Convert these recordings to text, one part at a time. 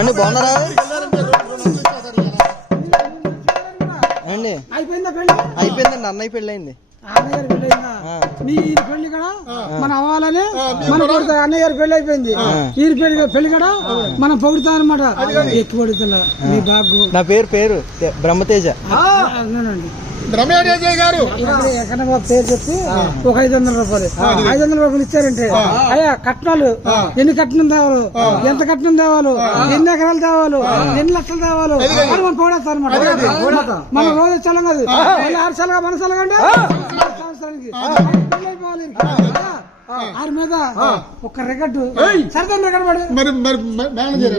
అండి బాగున్నారా? అండి అయిపోయిందా అయిపోయిందండి అన్నయ్య పెళ్ళి అయింది అన్నయ్య పెళ్ళి అయిందా ఆ. మీ ఈ పెళ్ళి కూడా మనం అవ్వాలని. మనం పొగుడుతా అన్నయ్య గారి పెళ్ళి అయిపోయింది ఈ పెళ్ళి పెళ్ళి కూడా మనం పొగుడుతాం అనమాట ఎక్కువ పొడుగుతా మీ బాగు నా పేరు పేరు బ్రహ్మతేజ. అవునండి. గారు. ఎక్కడ పేరు చెప్పి ఒక ఐదు వందల రూపాయలు. ఐదు వందల రూపాయలు ఇచ్చారంటే అయ్యా కట్నాలు ఎన్ని కట్నం తేవాలు? ఎంత కట్నం తేవాలు? ఎన్ని ఎకరాలు తేవాలు? ఎన్ని లక్షలు తేవాలు? అని మనం పొగడేస్తాం అనమాట మనం రోజు చల్లం కాదు. మళ్ళీ ఆరు చల్లగా మన చల్లగా అంటే? సంవత్సరానికి. ఆరు మీద ఒక రికార్డు. సరదా రికార్డు పడు. మరి మరి మేనేజర్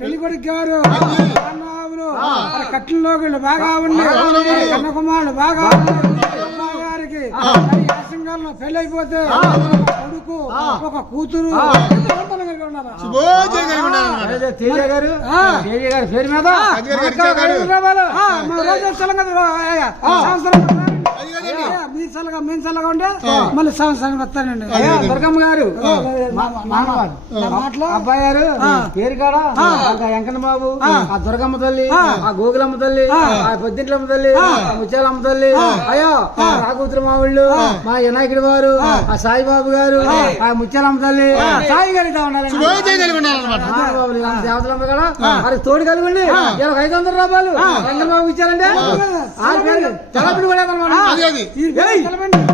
పెళ్ళి కొడుకు గారు రామబాబులు కట్నంలో వీళ్ళు బాగా ఉండి కన్నకుమారుడు బాగా గారికి యాసంగాల్లో పెళ్ళి అయిపోతే కొడుకు ఒక కూతురు. తేజ గారు? ఆ. తేజ గారి పేరు మీద. సంవత్సరం మీ చల్లగా మేము చల్లగా ఉంటే మళ్ళీ సంవత్సరానికి వస్తానండి అయ్యా, దుర్గమ్మ గారు మాటలో? అబ్బాయి గారు పేరు కాడ వెంకన్న బాబు ఆ. దుర్గమ్మ తల్లి ఆ. గోగులమ్మ తల్లి ఆ. పొద్దుంట్లమ్మ తల్లి ఆ. ముత్యాలమ్మ తల్లి అయ్యో రాకూతురు మా ఊళ్ళు మా వినాయకుడి వారు ఆ. సాయిబాబు గారు ఆ. ముత్యాలమ్మ తల్లి సాయి గారి దేవతలమ్మ కూడా వారికి తోడు కలిగండి ఐదు వందల రూపాయలు వెంకన్న బాబు ఇచ్చారంటే ఆ. పేరు తెలపిడి